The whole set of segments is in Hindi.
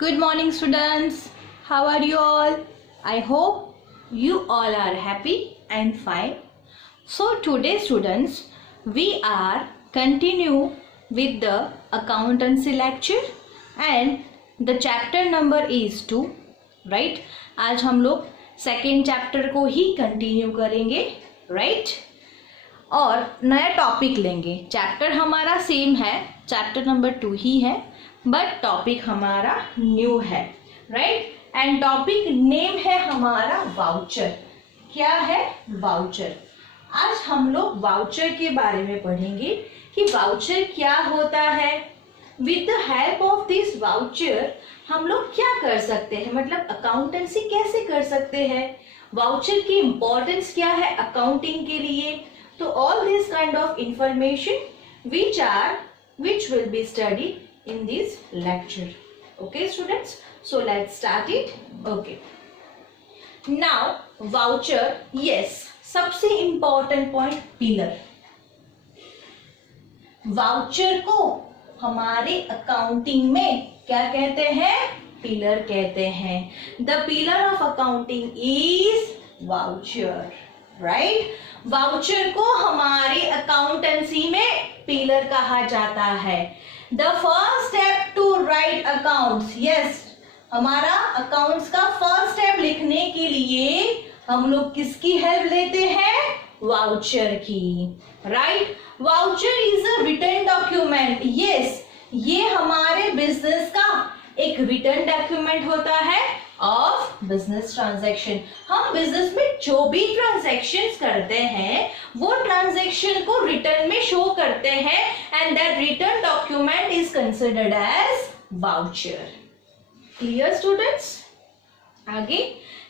Good morning, students. How are you all? I hope you all are happy and fine. So today, students, we are continue with the accountancy lecture and the chapter number is 2, right? आज हम लोग सेकेंड चैप्टर को ही कंटिन्यू करेंगे, right? और नया टॉपिक लेंगे. चैप्टर हमारा सेम है, चैप्टर नंबर 2 ही है, बट टॉपिक हमारा न्यू है, राइट? एंड टॉपिक नेम है हमारा वाउचर. क्या है? वाउचर. आज हम लोग वाउचर के बारे में पढ़ेंगे कि वाउचर क्या होता है. With the help of this voucher हम लोग क्या कर सकते हैं, मतलब अकाउंटेंसी कैसे कर सकते हैं, वाउचर की इम्पोर्टेंस क्या है अकाउंटिंग के लिए. तो all this kind of information which will be studied in this lecture. Okay, students, so let's start it. Okay, now voucher, yes, सबसे important point पिलर. वाउचर को हमारे अकाउंटिंग में क्या कहते हैं? पिलर कहते हैं. The pillar of accounting is voucher, right? Voucher को हमारे अकाउंटेंसी में पिलर कहा जाता है. The first step to write accounts, yes, हमारा अकाउंट्स का फर्स्ट स्टेप लिखने के लिए हम लोग किसकी हेल्प लेते हैं? वाउचर की, right? Voucher is a written document. Yes, ये हमारे बिजनेस का एक रिटन डॉक्यूमेंट होता है ऑफ बिजनेस ट्रांजैक्शन. हम बिजनेस में जो भी ट्रांजैक्शंस करते हैं वो ट्रांजैक्शन को रिटर्न में शो करते हैं and that return document is considered as voucher. Clear students? आगे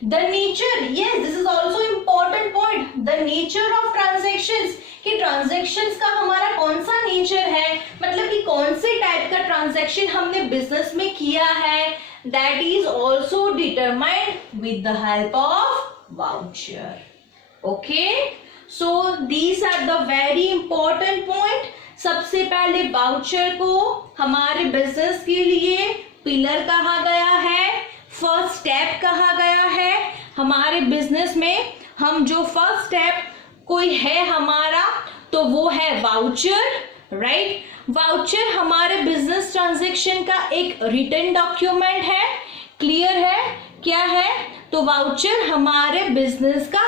the nature, yes, this is also important point. The nature of transactions, कि ट्रांजैक्शंस का हमारा कौन सा नेचर है, मतलब कि कौन से टाइप का ट्रांजैक्शन हमने बिजनेस में किया है, that is also determined with the help of voucher. Okay, so these are the very important point. सबसे पहले वाउचर को हमारे बिजनेस के लिए पिलर कहा गया है, फर्स्ट स्टेप कहा गया है. हमारे बिजनेस में हम जो फर्स्ट स्टेप कोई है हमारा तो वो है वाउचर, राइट? वाउचर हमारे बिजनेस ट्रांजैक्शन का एक रिटन डॉक्यूमेंट है. क्लियर है? क्या है? तो वाउचर हमारे बिजनेस का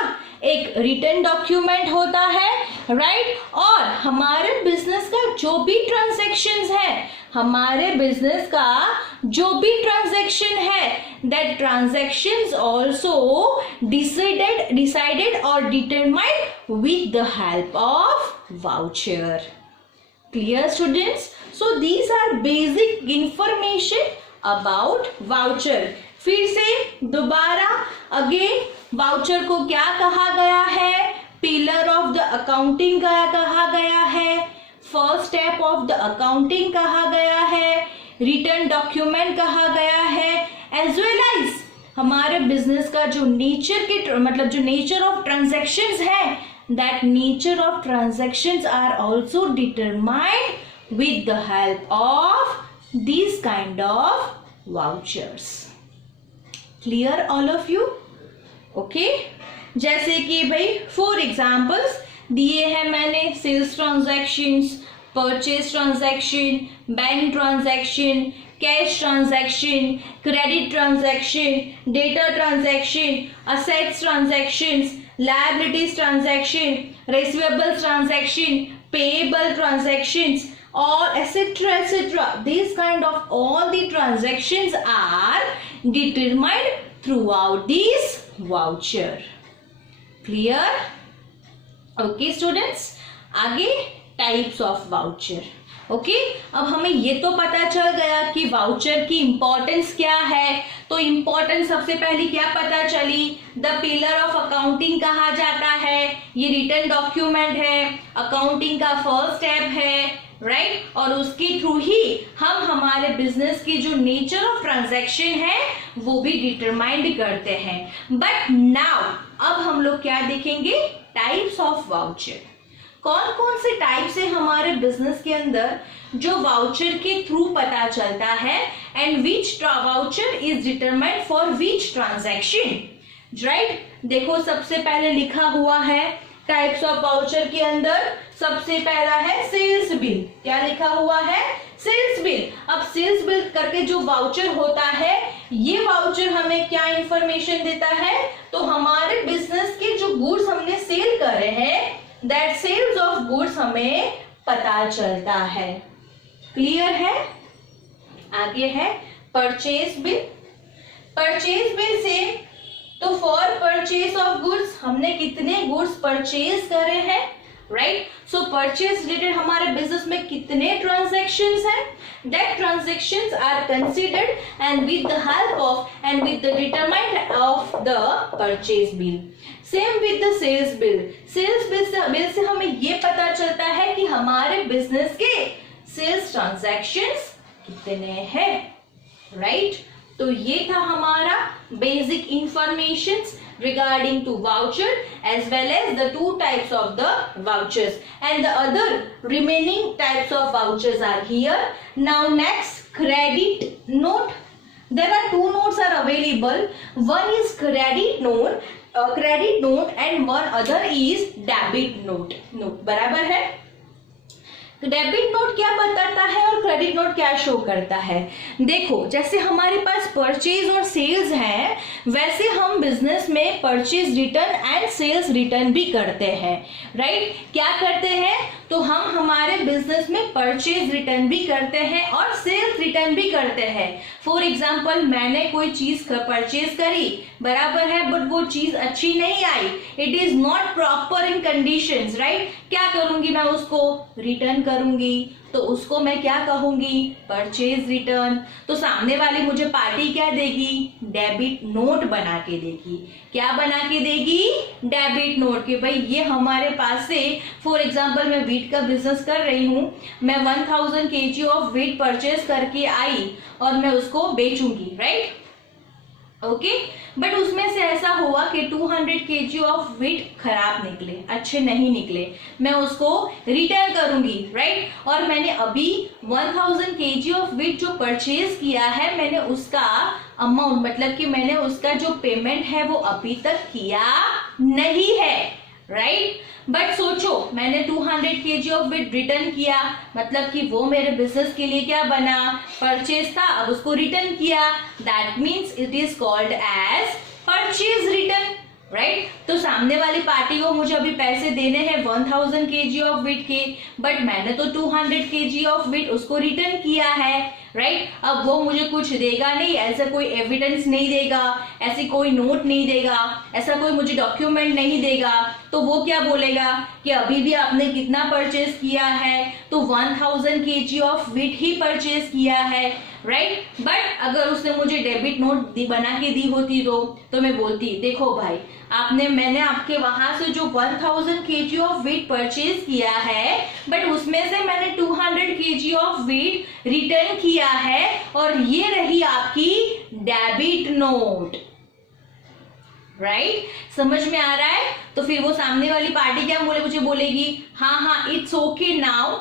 एक रिटन डॉक्यूमेंट होता है, राइट? और हमारे बिजनेस का जो भी ट्रांजैक्शंस है, हमारे बिजनेस का जो भी ट्रांजैक्शन है, दैट ट्रांजैक्शंस आल्सो डिसाइडेड और determined with the help of voucher. Clear, students? So these are basic information about voucher. फिर से दोबारा अगेन वाउचर को क्या कहा गया है? पिलर ऑफ द अकाउंटिंग कहा गया है, first step of the accounting कहा गया है, रिटर्न डॉक्यूमेंट कहा गया है, एज वेल एज हमारे बिजनेस का जो नेचर के मतलब जो नेचर ऑफ ट्रांजैक्शंस है, that nature of transactions are also determined with the help of these kind of vouchers. Clear all of you? Okay, जैसे कि भाई फॉर एग्जाम्पल्स दिए हैं मैंने, sales transactions, purchase transaction, bank transaction, cash transaction, credit transaction, data transaction, assets transactions, liabilities transaction, receivables transaction, payable transactions, or etc. These kind of all the transactions are determined throughout this voucher. Clear? Okay, students. आगे types of voucher. ओके, अब हमें ये तो पता चल गया कि वाउचर की इंपॉर्टेंस क्या है. तो इंपॉर्टेंस सबसे पहले क्या पता चली? द पिलर ऑफ अकाउंटिंग कहा जाता है, ये रिटन डॉक्यूमेंट है, अकाउंटिंग का फर्स्ट स्टेप है, राइट? और उसके थ्रू ही हम हमारे बिजनेस की जो नेचर ऑफ ट्रांजैक्शन है वो भी डिटरमाइंड करते हैं. बट नाउ अब हम लोग क्या देखेंगे? Types of voucher. कौन कौन से टाइप से हमारे बिजनेस के अंदर जो वाउचर के थ्रू पता चलता है, and which voucher is determined for which transaction, right. देखो सबसे पहले लिखा हुआ है टाइप्स ऑफ वाउचर के अंदर, सबसे पहला है सेल्स बिल। क्या लिखा हुआ है? Sales bill. अब सेल्स बिल करके जो वाउचर होता है, ये वाउचर हमें क्या इंफॉर्मेशन देता है? तो हमारे बिजनेस के जो गुड्स हमने सेल करे हैं, दैट सेल्स ऑफ गुड्स हमें पता चलता है। क्लियर है? आगे है परचेज बिल। परचेज बिल से तो फॉर परचेज ऑफ गुड्स हमने कितने गुड्स परचेज करे हैं, राइट। सो परचेज रिलेटेड हमारे बिजनेस में कितने ट्रांजैक्शंस हैं, that transactions are considered and with the help of and with the determined of the purchase bill. Same with the sales bill. Sales bill से हमें ये पता चलता है कि हमारे बिजनेस के सेल्स ट्रांजैक्शंस कितने हैं, राइट। तो ये था हमारा basic information regarding to voucher as well as the two types of the vouchers, and the other remaining types of vouchers are here. Now next, credit note. There are two notes are available. One is credit note and one other is debit note. बराबर है? तो डेबिट नोट क्या बताता है और क्रेडिट नोट क्या शो करता है? देखो जैसे हमारे पास परचेज और सेल्स है, वैसे हम बिजनेस में purchase return and sales return भी करते हैं, राइट। क्या करते हैं? तो हम हमारे बिजनेस में परचेज रिटर्न भी करते हैं और सेल्स रिटर्न भी करते हैं। फॉर एग्जाम्पल, मैंने कोई चीज परचेज करी, बराबर है, बट वो चीज अच्छी नहीं आई, it is not proper in conditions, right. क्या करूंगी मैं? उसको रिटर्न करूंगी, तो उसको मैं क्या कहूंगी? Purchase return. तो सामने वाली मुझे पार्टी क्या देगी? डेबिट नोट बना के देगी। क्या बना के देगी? Debit note. कि भाई ये हमारे पास से, फॉर एग्जांपल मैं व्हीट का बिजनेस कर रही हूं, मैं 1000 kg ऑफ व्हीट परचेज करके आई और मैं उसको बेचूंगी, राइट, ओके। बट उसमें से ऐसा हुआ कि 200 kg ऑफ व्हीट खराब निकले, अच्छे नहीं निकले, मैं उसको रिटर्न करूंगी, राइट। और मैंने अभी 1000 kg ऑफ व्हीट जो परचेज किया है, मैंने उसका अमाउंट, मतलब कि मैंने उसका जो पेमेंट है वो अभी तक किया नहीं है, राइट। बट सोचो, मैंने 200 kg ऑफ व्हीट रिटर्न किया, मतलब कि वो मेरे बिजनेस के लिए क्या बना? परचेज था, अब उसको रिटर्न किया, that means it is called as purchase return, right. तो सामने वाली पार्टी को मुझे अभी पैसे देने हैं 1000 kg ऑफ व्हीट के, बट मैंने तो 200 kg ऑफ व्हीट उसको रिटर्न किया है, राइट। अब वो मुझे कुछ देगा नहीं, ऐसा कोई एविडेंस नहीं देगा, ऐसी कोई नोट नहीं देगा, ऐसा कोई मुझे डॉक्यूमेंट नहीं देगा, तो वो क्या बोलेगा कि अभी भी आपने कितना परचेज किया है? तो 1000 kg of wheat he purchase किया है, राइट। बट अगर उसने मुझे डेबिट नोट बना के दी होती तो मैं बोलती, देखो भाई, मैंने आपके वहां से जो 1000 kg ऑफ व्हीट परचेज किया है, बट उसमें से मैंने 200 kg ऑफ व्हीट रिटर्न किया है, और ये रही आपकी डेबिट नोट, राइट। समझ में आ रहा है? तो फिर वो सामने वाली पार्टी क्या मुझे बोलेगी? हाँ, इट्स ओके, नाउ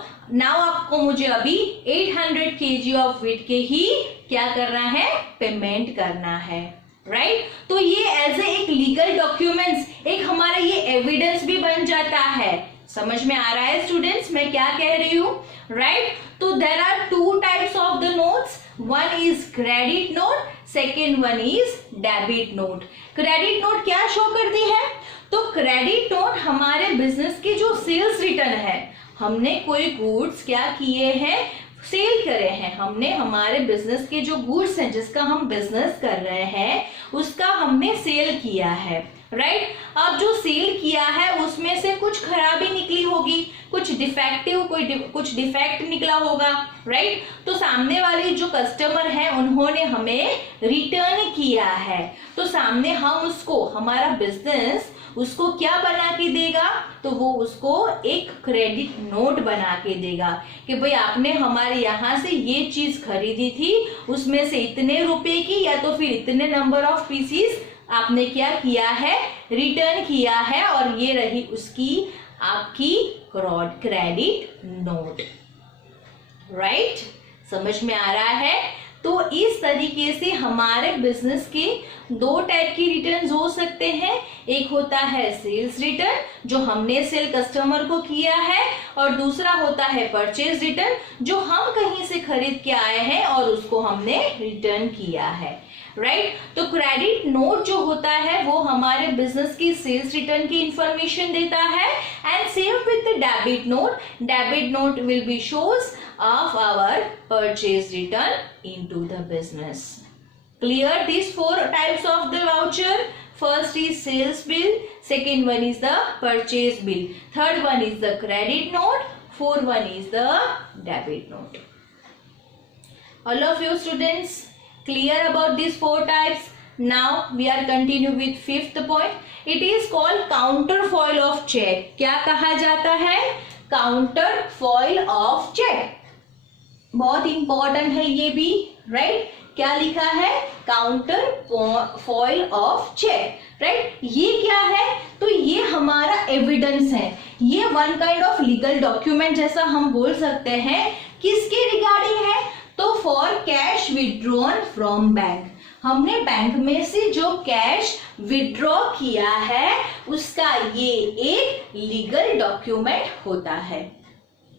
आपको मुझे अभी 800 kg ऑफ व्हीट के ही क्या करना है? पेमेंट करना है, राइट। तो ये एज ए एक लीगल डॉक्यूमेंट्स, एक हमारा ये एविडेंस भी बन जाता है। समझ में आ रहा है स्टूडेंट्स मैं क्या कह रही हूँ, राइट। तो there are two types of the notes, one is credit note, second one is debit note. Credit note क्या शो करती है? तो क्रेडिट नोट हमारे बिजनेस की जो सेल्स रिटर्न है, हमने कोई गुड्स क्या किए हैं? सेल करे हैं, हमने हमारे बिजनेस के जो गुड्स हैं जिसका हम बिजनेस कर रहे हैं उसका हमने सेल किया है, राइट। अब जो सेल किया है उसमें से कुछ खराबी निकली होगी, कुछ डिफेक्ट निकला होगा, राइट। तो सामने वाले जो कस्टमर है उन्होंने हमें रिटर्न किया है, तो सामने हम उसको, हमारा बिजनेस उसको क्या बना के देगा? तो वो उसको एक क्रेडिट नोट बना के देगा कि भाई आपने हमारे यहाँ से ये चीज खरीदी थी, उसमें से इतने रुपए की या तो फिर इतने नंबर ऑफ पीसीस आपने क्या किया है? रिटर्न किया है, और ये रही उसकी आपकी क्रेडिट नोट। राइट, समझ में आ रहा है? तो इस तरीके से हमारे बिजनेस के दो टाइप की रिटर्न हो सकते हैं। एक होता है सेल्स रिटर्न, जो हमने सेल कस्टमर को किया है, और दूसरा होता है परचेज रिटर्न, जो हम कहीं से खरीद के आए हैं और उसको हमने रिटर्न किया है। राइट, तो क्रेडिट नोट जो होता है वो हमारे बिजनेस की सेल्स रिटर्न की इंफॉर्मेशन देता है। And same with the debit note will be shows of our purchase return into the business. Clear these four types of the voucher? First is sales bill, second one is the purchase bill, third one is the credit note, fourth one is the debit note. All of you students clear about these four types? Now we are continue with fifth point. It is called counterfoil of check. क्या कहा जाता है? Counterfoil of check. बहुत इंपॉर्टेंट है ये भी। राइट, क्या लिखा है? Counterfoil of cheque. Right, ये क्या है? तो ये हमारा एविडेंस है। ये one kind of legal document जैसा हम बोल सकते हैं। किसके रिगार्डिंग है? तो for cash withdrawn from bank, हमने बैंक में से जो कैश विड्रॉ किया है उसका ये एक लीगल डॉक्यूमेंट होता है।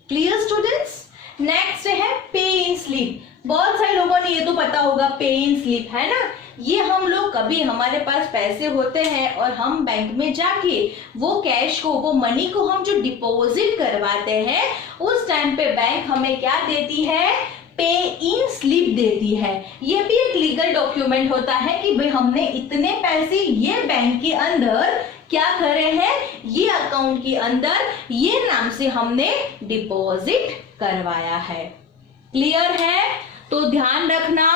Clear students? नेक्स्ट है पे इन स्लिप। बहुत सारे लोगों ने ये तो पता होगा, पे इन स्लिप है ना। ये हम लोग कभी हमारे पास पैसे होते हैं और हम बैंक में जाके वो कैश को, वो मनी को हम जो डिपॉजिट करवाते हैं, उस टाइम पे बैंक हमें क्या देती है? पे इन स्लिप देती है। ये भी एक लीगल डॉक्यूमेंट होता है कि भाई हमने इतने पैसे ये बैंक के अंदर क्या करे हैं, ये अकाउंट के अंदर ये नाम से हमने डिपॉजिट करवाया है। क्लियर है? तो ध्यान रखना,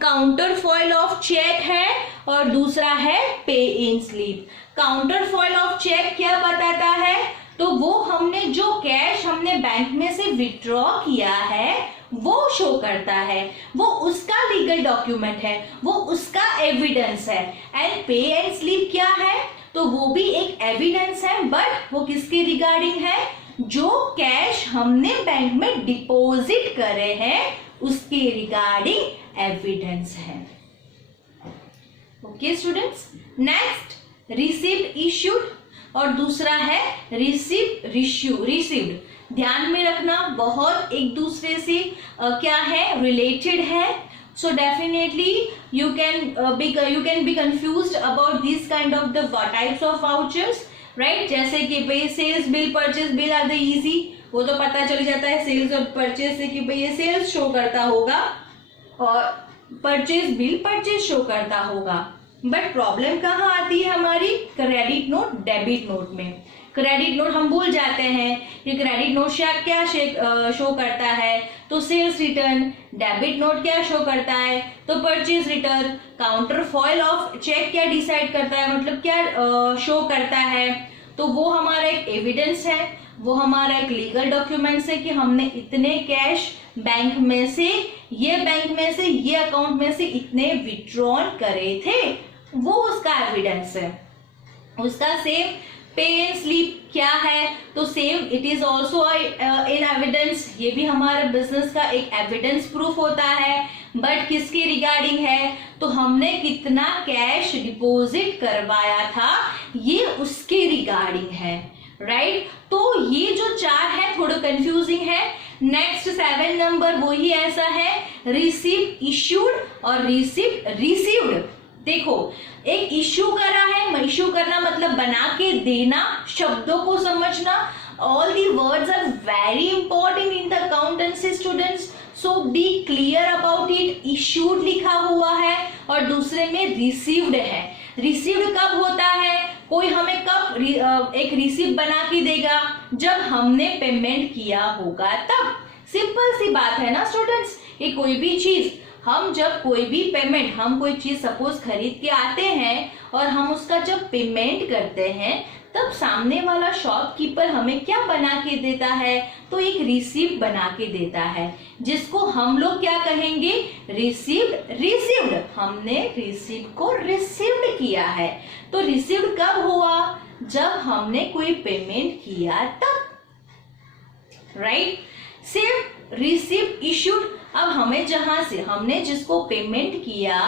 काउंटर फॉइल ऑफ चेक है और दूसरा है pay in slip. Counterfoil of cheque क्या बताता है? तो वो हमने जो कैश हमने बैंक में से विड्रॉ किया है वो शो करता है, वो उसका लीगल डॉक्यूमेंट है, वो उसका एविडेंस है। एंड पे एंड स्लिप क्या है? तो वो भी एक एविडेंस है, बट वो किसके रिगार्डिंग है? जो कैश हमने बैंक में डिपॉजिट करे हैं उसके रिगार्डिंग एविडेंस है। Okay students, next received issued और दूसरा है रिसीव्ड। ध्यान में रखना, बहुत एक दूसरे से क्या है? रिलेटेड है। So definitely you can be confused about these kind of the types of vouchers, right? जैसे कि भाई sales bill, purchase bill are the easy, वो तो पता चल जाता है सेल्स और परचेज से कि भाई ये सेल्स शो करता होगा और परचेज बिल परचेज शो करता होगा। बट प्रॉब्लम कहाँ आती है हमारी? क्रेडिट नोट, डेबिट नोट में। क्रेडिट नोट हम भूल जाते हैं कि क्रेडिट नोट क्या शो करता है, तो सेल्स रिटर्न। डेबिट नोट क्या शो करता है? तो purchase return. Counterfoil of cheque क्या डिसाइड करता है, मतलब क्या शो करता है? तो वो हमारा एक एविडेंस है, वो हमारा एक लीगल डॉक्यूमेंट्स है कि हमने इतने कैश बैंक में से ये अकाउंट में से इतने विड्रॉन करे थे, वो उसका एविडेंस है। उसका सेम पे एंड स्लिप क्या है? तो same it is also in evidence, ये भी हमारे बिजनेस का एक एविडेंस प्रूफ होता है। बट किसके रिगार्डिंग है? तो हमने कितना कैश डिपॉजिट करवाया था ये उसके रिगार्डिंग है। राइट, तो ये जो चार है थोड़ा कंफ्यूजिंग है। नेक्स्ट 7 नंबर वही ऐसा है, रिसीव इश्यूड और रिसीव्ड। देखो, एक इश्यू करा है, इश्यू करना मतलब बना के देना, शब्दों को समझना। All the words are very important in the accountancy students, so be clear about it. Issued लिखा हुआ है और दूसरे में रिसीव्ड है। रिसीव्ड कब होता है? कोई हमें कब एक रिसीव बना के देगा? जब हमने पेमेंट किया होगा तब। सिंपल सी बात है ना स्टूडेंट्स, ये कोई भी चीज हम जब कोई भी पेमेंट, हम कोई चीज सपोज खरीद के आते हैं और हम उसका जब पेमेंट करते हैं तब सामने वाला शॉपकीपर हमें क्या बना के देता है? तो एक रिसीप्ट बना के देता है, जिसको हम लोग क्या कहेंगे? रिसीव्ड। हमने रिसीप्ट को रिसीव्ड किया है। तो रिसीव्ड कब हुआ? जब हमने कोई पेमेंट किया तब। राइट। सिर्फ रिसिप्ट इश्यूड, अब हमें जहां से हमने जिसको पेमेंट किया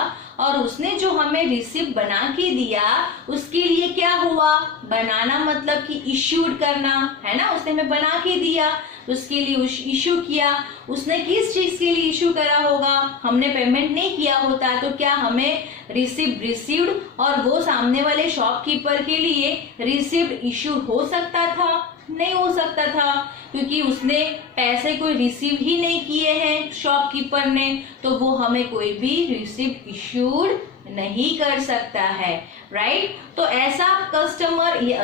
और उसने जो हमें रिसिप्ट बना के दिया, उसके लिए क्या हुआ, बनाना मतलब कि इश्यूड करना है ना, उसने हमें बना के दिया, उसके लिए इश्यू किया। उसने किस चीज के लिए इश्यू करा होगा, हमने पेमेंट नहीं किया होता तो क्या हमें रिसिप्ट रिसीव्ड और वो सामने वाले शॉपकीपर के लिए रिसिप्ट इश्यू हो सकता था? नहीं हो सकता था, क्योंकि उसने पैसे कोई रिसीव ही नहीं किए हैं शॉपकीपर ने, तो वो हमें कोई भी रिसिप्ट इश्यूड नहीं कर सकता है, राइट। तो ऐसा कस्टमर या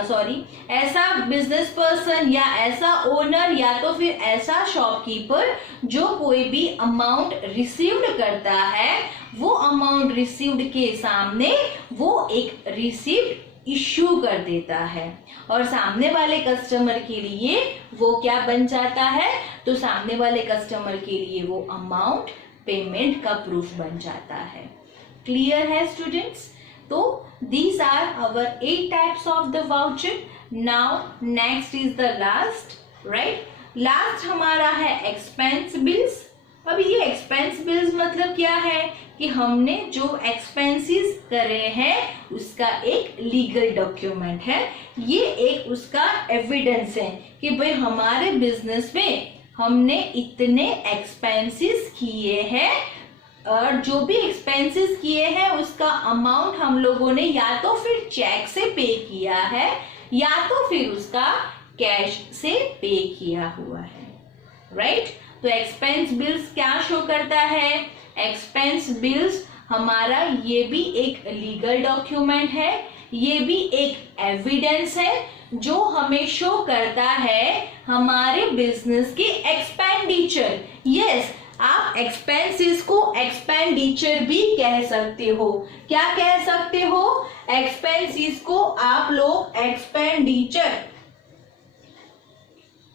ऐसा बिजनेस पर्सन या ऐसा ओनर या तो फिर ऐसा शॉपकीपर जो कोई भी अमाउंट रिसीव्ड करता है, वो अमाउंट रिसीव्ड के सामने वो एक रिसिप्ट इश्यू कर देता है और सामने वाले कस्टमर के लिए वो क्या बन जाता है, तो सामने वाले कस्टमर के लिए वो अमाउंट पेमेंट का प्रूफ बन जाता है। क्लियर है स्टूडेंट्स? तो these are our 8 types of the voucher. Now next is the last, right? Last हमारा है एक्सपेंस बिल्स। अब ये एक्सपेंस बिल्स मतलब क्या है कि हमने जो एक्सपेंसेस करे हैं उसका एक लीगल डॉक्यूमेंट है, ये एक उसका एविडेंस है कि भाई हमारे बिजनेस में हमने इतने एक्सपेंसेस किए हैं और जो भी एक्सपेंसेस किए हैं उसका अमाउंट हम लोगों ने या तो फिर चेक से पे किया है या तो फिर उसका कैश से पे किया हुआ है, राइट। तो एक्सपेंस बिल्स क्या शो करता है, एक्सपेंस बिल्स हमारा ये भी एक लीगल डॉक्यूमेंट है, ये भी एक एविडेंस है जो हमें शो करता है हमारे बिजनेस के एक्सपेंडिचर। यस, आप एक्सपेंसेस को एक्सपेंडिचर भी कह सकते हो। क्या कह सकते हो, एक्सपेंसेस को आप लोग एक्सपेंडिचर।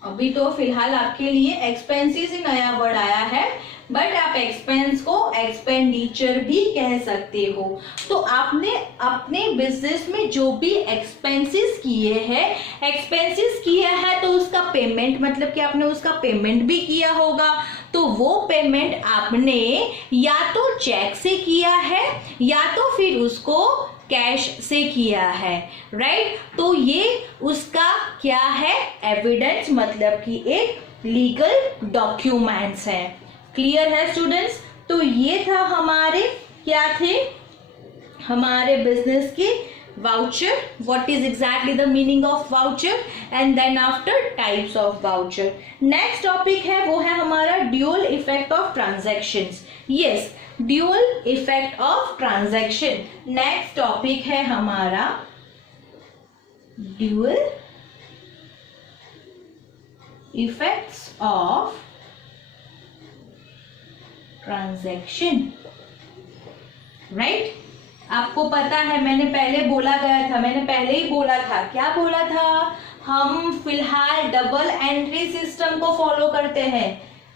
अभी तो फिलहाल आपके लिए एक्सपेंसेस ही नया वर्ड आया है, बट आप एक्सपेंस को एक्सपेंडिचर भी कह सकते हो। तो आपने अपने बिजनेस में जो भी एक्सपेंसेस किए हैं तो उसका पेमेंट मतलब कि आपने उसका पेमेंट भी किया होगा, तो वो पेमेंट आपने या तो चेक से किया है या तो फिर उसको कैश से किया है, राइट। तो ये उसका क्या है, एविडेंस मतलब कि एक लीगल डॉक्यूमेंट्स है। क्लियर है स्टूडेंट्स? तो ये था हमारे क्या थे, हमारे बिजनेस के voucher, what is exactly the meaning of voucher and then after types of voucher. Next topic है वो है हमारा dual effect of transactions. Yes, dual effect of transaction next topic है हमारा, dual effects of transaction, right. आपको पता है मैंने पहले ही बोला था, क्या बोला था, हम फिलहाल डबल एंट्री सिस्टम को फॉलो करते हैं।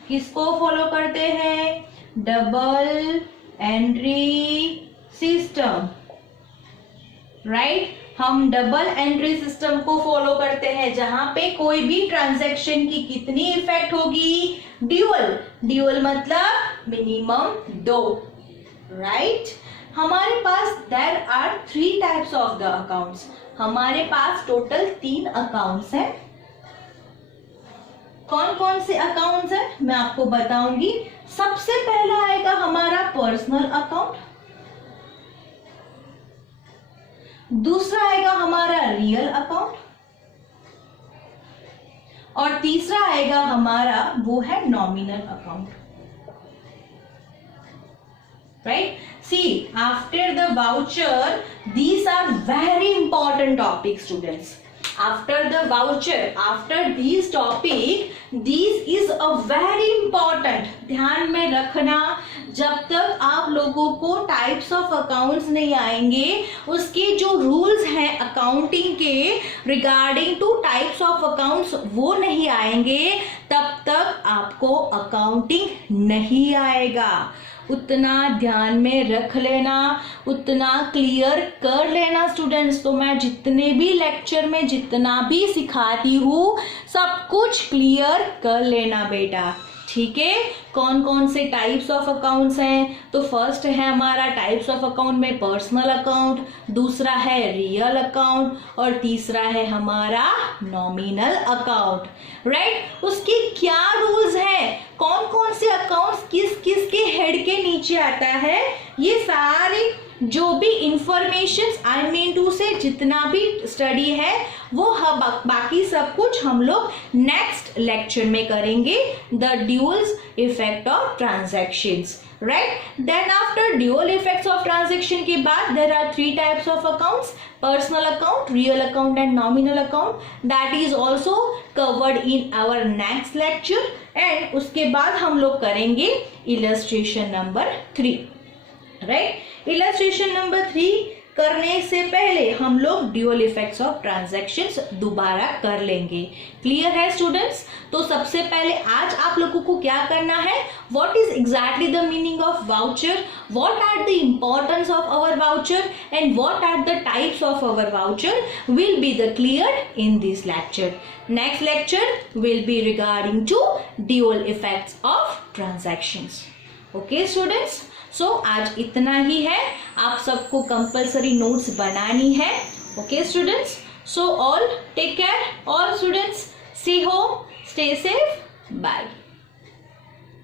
किसको फॉलो करते हैं, डबल एंट्री सिस्टम, राइट। हम डबल एंट्री सिस्टम को फॉलो करते हैं जहां पे कोई भी ट्रांजैक्शन की कितनी इफेक्ट होगी, ड्यूअल मतलब मिनिमम 2, राइट। हमारे पास there are 3 types of the accounts. हमारे पास टोटल 3 अकाउंट्स हैं। कौन कौन से अकाउंट्स हैं मैं आपको बताऊंगी। सबसे पहला आएगा हमारा पर्सनल अकाउंट, दूसरा आएगा हमारा रियल अकाउंट और तीसरा आएगा हमारा वो है nominal account, right? See, after the voucher, these are very important topics, students. After the voucher, after these topic, this is a very important. ध्यान में रखना, जब तक आप लोगों को टाइप्स ऑफ अकाउंट्स नहीं आएंगे, उसके जो रूल्स हैं अकाउंटिंग के regarding to types of accounts वो नहीं आएंगे, तब तक आपको अकाउंटिंग नहीं आएगा। उतना ध्यान में रख लेना, उतना क्लियर कर लेना स्टूडेंट्स। तो मैं जितने भी लेक्चर में जितना भी सिखाती हूँ सब कुछ क्लियर कर लेना बेटा, ठीक है। कौन कौन से टाइप्स ऑफ अकाउंट्स हैं, तो फर्स्ट है हमारा टाइप्स ऑफ अकाउंट में पर्सनल अकाउंट, दूसरा है रियल अकाउंट और तीसरा है हमारा नॉमिनल अकाउंट, राइट। उसकी क्या रूल्स है, कौन कौन से अकाउंट्स किस किस के हेड के नीचे आता है, ये सारे जो भी इंफॉर्मेशन आई मीन टू से जितना भी स्टडी है वो बाकी सब कुछ हम लोग नेक्स्ट लेक्चर में करेंगे, the duals effect of transactions, right. Then after dual effects of transaction के बाद there are 3 types of accounts, personal account, real account and nominal account, that is also covered in our next lecture. And उसके बाद हम लोग करेंगे इलस्ट्रेशन नंबर 3, राइट। इलस्ट्रेशन नंबर 3 करने से पहले हम लोग ड्यूअल इफेक्ट्स ऑफ ट्रांजैक्शंस दोबारा कर लेंगे। क्लियर है स्टूडेंट्स? तो सबसे पहले आज आप लोगों को क्या करना है, what is exactly the meaning of voucher, what are the importance of our voucher and what are the types of our voucher will be the clear in this lecture. Next lecture will be regarding to dual effects of transactions. Okay students, so आज इतना ही है, आप सबको कंपलसरी नोट्स बनानी है। Okay students, so all take care, all students, see home, stay safe, bye.